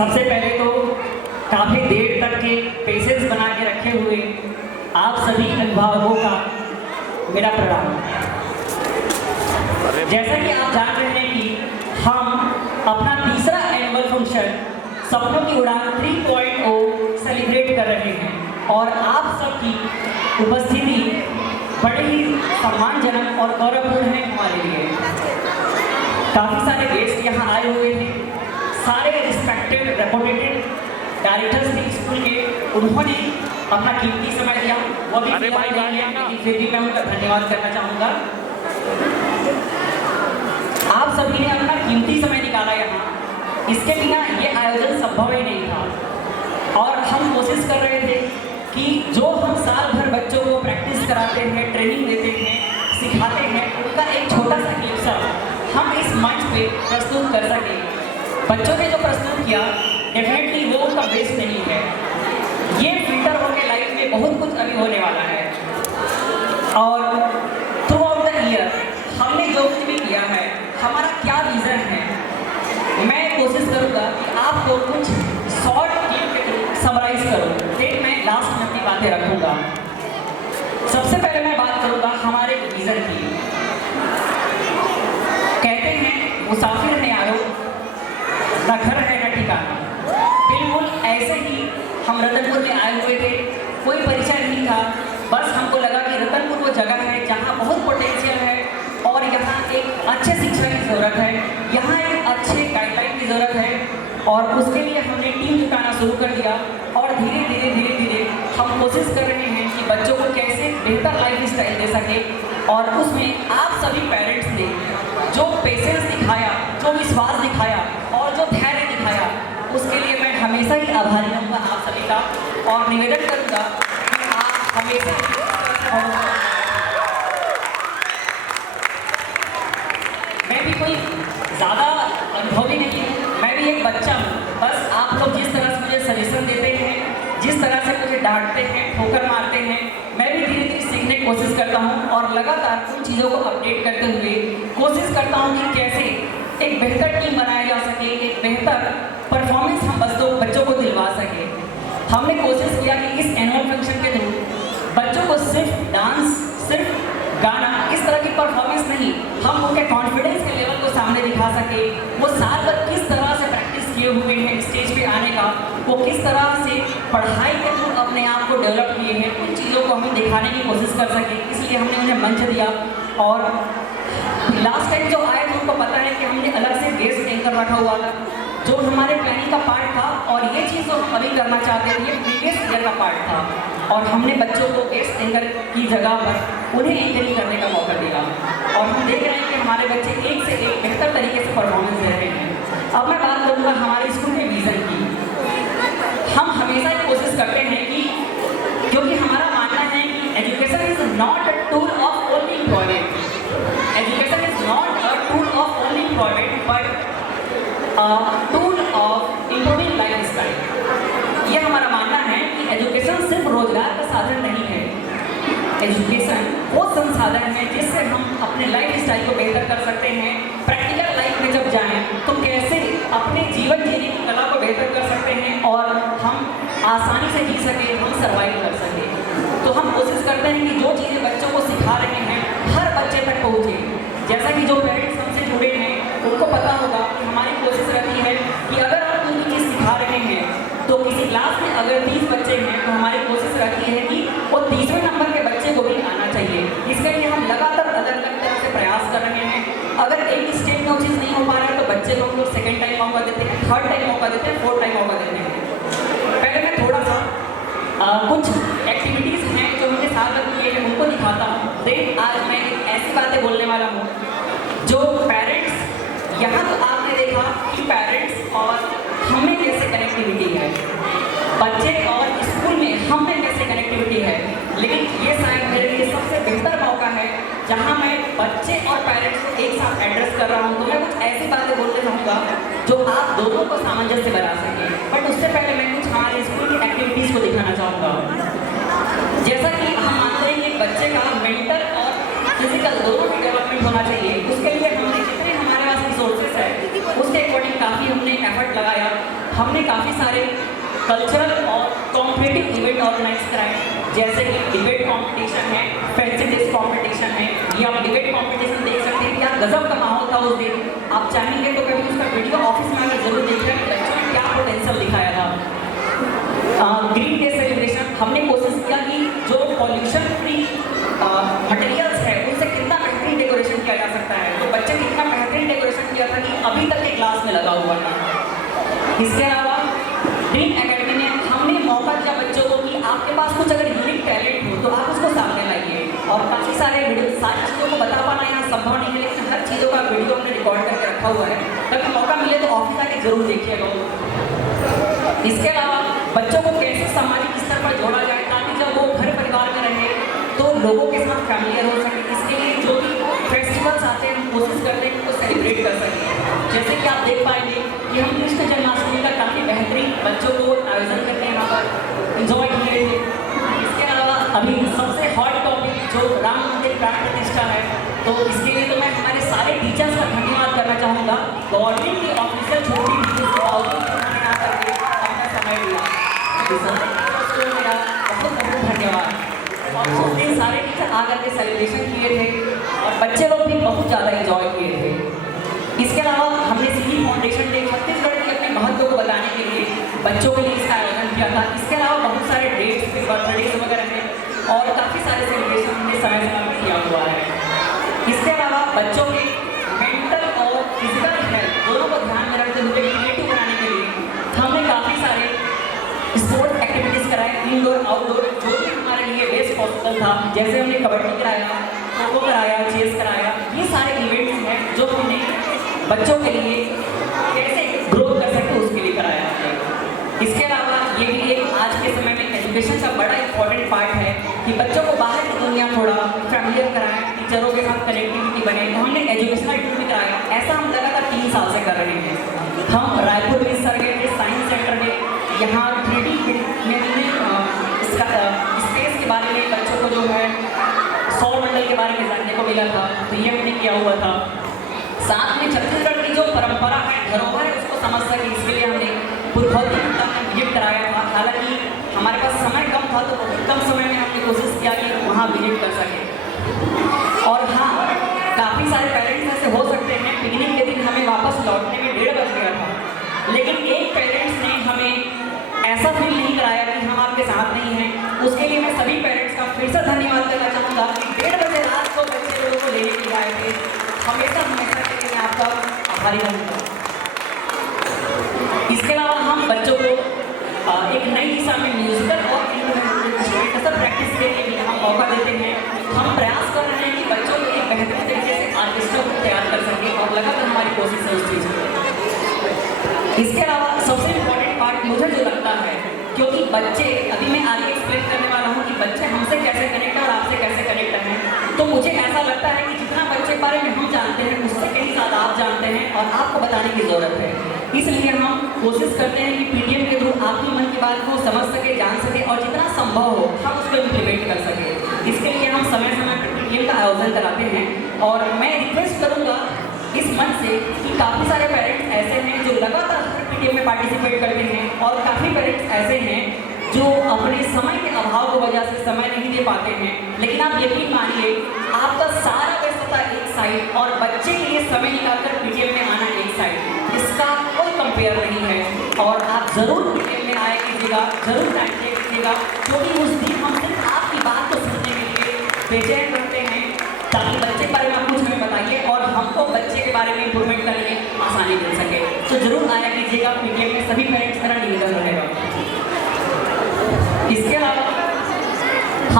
सबसे पहले तो काफ़ी देर तक के पेशेंस बना के रखे हुए आप सभी अभिभावकों का मेरा प्रणाम। जैसा कि आप जान रहे हैं कि हम अपना तीसरा एनुअल फंक्शन सपनों की उड़ान 3.0 सेलिब्रेट कर रहे हैं और आप सबकी उपस्थिति बड़े ही सम्मानजनक और गौरवपूर्ण है हमारे लिए। काफ़ी सारे गेस्ट यहाँ आए हुए थे, सारे रिस्पेक्टेड रेपुटेड डायरेक्टर्स थे स्कूल के, उन्होंने अपना कीमती समय दिया, वो भी फिर भी मैं उनका धन्यवाद करना चाहूँगा। आप सभी ने अपना कीमती समय निकाला यहाँ, इसके बिना ये आयोजन संभव ही नहीं था। और हम कोशिश कर रहे थे कि जो हम साल भर बच्चों को प्रैक्टिस कराते हैं, ट्रेनिंग देते हैं, सिखाते हैं, उनका एक छोटा सा हिस्सा हम इस मंच पे प्रस्तुत कर सकें। बच्चों ने जो प्रस्तुत किया डेफिनेटली वो उनका बेस्ट नहीं है, ये फिल्टर होकर लाइफ में बहुत कुछ अभी होने वाला है। और थ्रू आउट द ईयर हमने जो कुछ भी किया है, हमारा क्या विज़न है, मैं कोशिश करूँगा कि आपको कुछ शॉर्ट समराइज करूँ, फिर मैं लास्ट में अपनी बातें रखूँगा। सबसे पहले मैं बात करूँगा हमारे विज़न की। कहते हैं मुसाफिर है यारो, ना घर है ना ठिकाना। बिल्कुल ऐसे ही हम रतनपुर में आए हुए थे, कोई परिचय नहीं था, बस हमको लगा कि रतनपुर वो जगह है जहाँ बहुत पोटेंशियल है और यहाँ एक अच्छे शिक्षा की ज़रूरत है, यहाँ एक अच्छे गाइडलाइन की ज़रूरत है। और उसके लिए हमने टीम जुटाना शुरू कर दिया और धीरे धीरे हम कोशिश कर रहे हैं कि बच्चों को कैसे बेहतर लाइफ स्टाइल दे सके। और उसमें आप सभी पेरेंट्स ने जो पेशेंस दिखाया, जो विश्वास दिखाया और जो धैर्य दिखाया, उसके लिए मैं हमेशा ही आभारी रहूँगा आप सभी का और निवेदन करूँगा कि आप हमेशा मैं भी कोई ज़्यादा अनुभवी नहीं हूँ, मैं भी एक बच्चा हूँ। बस आप लोग जिस तरह से मुझे सजेशन देते हैं, जिस तरह से मुझे डांटते हैं, ठोकर मारते हैं, मैं भी धीरे धीरे सीखने की कोशिश करता हूँ और लगातार उन चीज़ों को अपडेट करते हुए कोशिश करता हूँ कि कैसे एक बेहतर टीम बनाया जा सके, एक बेहतर परफॉर्मेंस हम बच्चों को दिलवा सके। हमने कोशिश किया कि इस एनुअल फंक्शन के थ्रू बच्चों को सिर्फ डांस, सिर्फ गाना, इस तरह की परफॉर्मेंस नहीं, हम उनके कॉन्फिडेंस के लेवल को सामने दिखा सके। वो साल भर किस तरह से प्रैक्टिस किए हुए हैं स्टेज पे आने का, वो किस तरह से पढ़ाई के थ्रू अपने आप को डेवलप किए हैं, उन चीज़ों को हमें दिखाने की कोशिश कर सके, इसलिए हमने उन्हें मंच दिया। और लास्ट टाइम जो आए थे उनको पता है कि हमने अलग से गेस्ट एंकर रखा हुआ था, जो हमारे प्लानिंग का पार्ट था। और ये चीज़ जो हम अभी करना चाहते थे, ये प्रीवियस ईयर का पार्ट था और हमने बच्चों को गेस्ट एंकर की जगह पर उन्हें एंकरिंग करने का मौका दिया और हम देख रहे हैं कि हमारे बच्चे एक से एक बेहतर तरीके से परफॉर्मेंस दे रहे हैं। अब मैं बात करूँगा हमारे स्कूल के विज़न की। हम हमेशा ये कोशिश करते हैं कि, क्योंकि हमारा मानना है कि education is not a tool of only employment, education is not a tool of only employment but tool of improving life style. ये हमारा मानना है कि एजुकेशन सिर्फ रोजगार का साधन नहीं है, एजुकेशन वो संसाधन है जिससे हम अपने लाइफ स्टाइल को बेहतर कर सकते हैं। प्रैक्टिकल लाइफ में जब जाएं तो कैसे अपने जीवन जीने की कला को बेहतर कर सकते हैं और हम आसानी से जी सके, हम सर्वाइव कर सके। तो हम कोशिश करते हैं कि जो चीज़ें बच्चों को सिखा रहे हैं हर बच्चे तक पहुँचे। जैसा कि जो पेरेंट्स हमसे जुड़े हैं उनको पता होगा कि हमारी कोशिश रहती है कि अगर हम कोई चीज़ सिखा रहे हैं तो किसी क्लास में अगर 30 बच्चे हैं तो हमारी कोशिश रहती है कि वो 30वें नंबर के बच्चे को भी आना चाहिए। इसके लिए हम लगातार अलग अलग तरह से प्रयास कर रहे हैं। अगर एक स्टेप में वो चीज़ नहीं हो पा रहा है तो बच्चे को हम लोग सेकेंड टाइम मौका देते हैं, थर्ड टाइम मौका देते हैं, फोर्थ टाइम मौका देते हैं। पहले मैं थोड़ा सा कुछ एक्टिविटीज़ हैं जो हमने साल तक किए हैं उनको दिखाता हूँ। देन आज मैं ऐसी बातें बोलने वाला हूँ जो पेरेंट्स, यहाँ तो आपने देखा कि पेरेंट्स और हमें कैसे कनेक्टिविटी है, बच्चे और स्कूल में हम में कैसे कनेक्टिविटी है, लेकिन ये शायद मेरे लिए सबसे बेहतर मौका है जहाँ मैं बच्चे और पेरेंट्स को एक साथ एड्रेस कर रहा हूँ। तो मैं कुछ ऐसी बातें बोलना चाहूँगा जो आप दोनों को सामंजस्य बना सके। बट उससे पहले मैं कुछ हमारे स्कूल की एक्टिविटीज़ को दिखाना चाहूँगा। जैसा कि हम मानते हैं कि बच्चे का मेंटल और फिजिकल दोनों की डेवलपमेंट होना चाहिए, उसके लिए हमने जितने हमारे पास रिसोर्सेज है उसके अकॉर्डिंग काफ़ी हमने एफर्ट लगाया। हमने काफ़ी सारे कल्चरल और कॉम्पिटिटिव इवेंट ऑर्गेनाइज कराए, जैसे कि डिबेट कंपटीशन है, फैंसी ड्रेस कंपटीशन है। ये आप डिबेट कंपटीशन देख सकते हैं, क्या गजब का माहौल था उस दिन। आप चाहेंगे तो कभी उसका वीडियो ऑफिस में आकर जरूर देखिए कि बच्चों ने क्या पोटेंशियल दिखाया था। ग्रीन डे सेलिब्रेशन, हमने कोशिश किया कि जो पॉल्यूशन फ्री मटेरियल्स है उनसे कितना बेहतरीन डेकोरेशन किया जा सकता है। तो बच्चे ने इतना बेहतरीन डेकोरेशन किया था कि अभी तक के क्लास में लगा हुआ था। इसके अलावा ड्रीम एकेडमी में हमने मौका दिया बच्चों को कि आपके पास कुछ अगर यूनिक टैलेंट हो तो आप उसको सामने लाइए। और काफ़ी सारे सारी चीज़ों को बता पाना यहाँ संभव नहीं है, लेकिन हर चीज़ों का वीडियो हमने रिकॉर्ड करके रखा हुआ है। कभी मौका मिले तो ऑफिस आके जरूर देखिएगा। इसके अलावा बच्चों को कैसे सामाजिक स्तर पर जोड़ा जाए ताकि जब वो घर परिवार में रहे तो लोगों के साथ फैमिलियर हो सके। इसके लिए जो भी फेस्टिवल्स आते हैं हम कोशिश करते हैं कि वो सेलिब्रेट कर सकें। जैसे कि आप देख पाएंगे कि हम कृष्ण जन्माष्टमी का काफ़ी बेहतरीन बच्चों को आयोजन करके यहाँ पर इंजॉय किए थे। इसके अलावा अभी सबसे हॉट टॉपिक जो राम मंदिर प्राण प्रतिष्ठा है, तो इसके लिए तो मैं हमारे सारे टीचर्स का धन्यवाद करना चाहूँगा। गवर्नमेंट की ऑफिशियल छुट्टी मेरा बहुत बहुत धन्यवाद। और उस दिन सारे टीचर आकर के सेलिब्रेशन किए थे और बच्चे लोग भी बहुत ज़्यादा एंजॉय किए थे। इसके अलावा हमने सिटी फाउंडेशन डे छत्तीसगढ़ के अपने महत्व को बताने के लिए बच्चों के लिए इसका आयोजन किया था। इसके अलावा बहुत सारे डेट्स पे बर्थडेज वगैरह हैं और काफ़ी सारे सेलिब्रेशन हमने समय समय पर किया हुआ है। इसके अलावा बच्चों के मेंटल और फिजिकल हेल्थ दोनों को ध्यान में रखते हुए क्रिएटिव बनाने के लिए हमने काफ़ी सारे स्पोर्ट्स एक्टिविटीज़ कराए, इनडोर आउटडोर, जो भी हमारे लिए बेस्ट पॉसिबल था। जैसे हमने कबड्डी कराया, खो खो कराया, चेस कराया। ये सारे इवेंट्स हैं जो हमने बच्चों के लिए कैसे ग्रो कर सकते उसके लिए कराया है। इसके अलावा ये भी एक आज के समय में एजुकेशन का बड़ा इंपॉर्टेंट पार्ट है कि बच्चों को बाहर की दुनिया थोड़ा फैमिलियर कराएं, टीचरों के साथ कनेक्टिविटी बने। तो हमने एजुकेशनल टूर भी कराया। ऐसा हम लगातार 3 साल से कर रहे हैं। हम रायपुर में सर गए थे साइंस सेंटर में, यहाँ 3D में स्पेस के बारे में बच्चों को जो है सौरमंडल के बारे में जानने को मिला था, तो ये हमने किया हुआ था। साथ में छत्तीसगढ़ की जो परंपरा है, धरोहर है, उसको समझ सके इसके लिए हमने पुरखौती में विजिट कराया था। हालांकि हमारे पास समय कम था तो बहुत कम समय में हमने कोशिश किया कि वहाँ विजिट कर सकें। और हाँ, काफ़ी सारे पेरेंट्स ऐसे हो सकते हैं पिकनिक के दिन हमें वापस लौटने में 1:30 बज गया था, लेकिन एक पेरेंट्स ने हमें ऐसा फील नहीं कराया कि हम आपके साथ नहीं हैं। उसके लिए मैं सभी पेरेंट्स का फिर से धन्यवाद करना चाहूँगा कि 1:30 बजे रात को बच्चे लोगों को लेने के लिए आए थे। हमेशा हमेशा के लिए आपका आभारी रहूँगा। इसके अलावा हम बच्चों को एक नई दिशा में म्यूजिकल और इंस्ट्रूमेंटल प्रैक्टिस के लिए भी हम मौका देते हैं। हम प्रयास कर रहे हैं कि बच्चों को एक बेहतरीन तरीके से आर्केस्ट्रा को तैयार कर सकें और लगातार हमारी कोशिश है उस चीज़ में। इसके अलावा सबसे इम्पोर्टेंट पार्ट मुझे जो लगता है, क्योंकि बच्चे, अभी मैं आगे एक्सप्लेन करने वाला हूँ कि बच्चे हमसे कैसे कनेक्ट है और आपसे कैसे कनेक्ट हैं, तो मुझे ऐसा लगता है कि जितना बच्चे के बारे में हम जानते हैं उससे कहीं ज़्यादा आप जानते हैं और आपको बताने की ज़रूरत है। इसलिए हम कोशिश करते हैं कि पीटीएम के थ्रू आपकी मन की बात को समझ सके, जान सके और जितना संभव हो हम उसको इम्प्लीमेंट कर सकें। इसके लिए हम समय समय पर पीटीएम का आयोजन कराते हैं। और मैं रिक्वेस्ट करूँगा इस मंच से कि काफ़ी सारे पेरेंट्स ऐसे हैं जो लगातार पीटीएम में पार्टिसिपेट करते हैं और काफ़ी पेरेंट्स ऐसे हैं जो अपने समय के अभाव की वजह से समय नहीं दे पाते हैं। लेकिन आप यकीन मानिए, आपका सारा व्यस्तता एक साइड और बच्चे के लिए समय निकालकर पीटीएम में आना एक साइड, इसका कोई कंपेयर नहीं है। और आप ज़रूर पीटीएम में आए कीजिएगा, ज़रूर टाइम दे कीजिएगा, क्योंकि उस दिन हम सिर्फ आपकी बात को सुनने के लिए बेचैन करते हैं ताकि बच्चे के बारे में आप कुछ हमें बताइए और हमको बच्चे के बारे में इंप्रूवमेंट करने में आसानी मिल सके। तो जरूर आया कीजिएगा, पीटीएम में सभी पेरेंट्स मेरा निवेदन रहेगा। इसके अलावा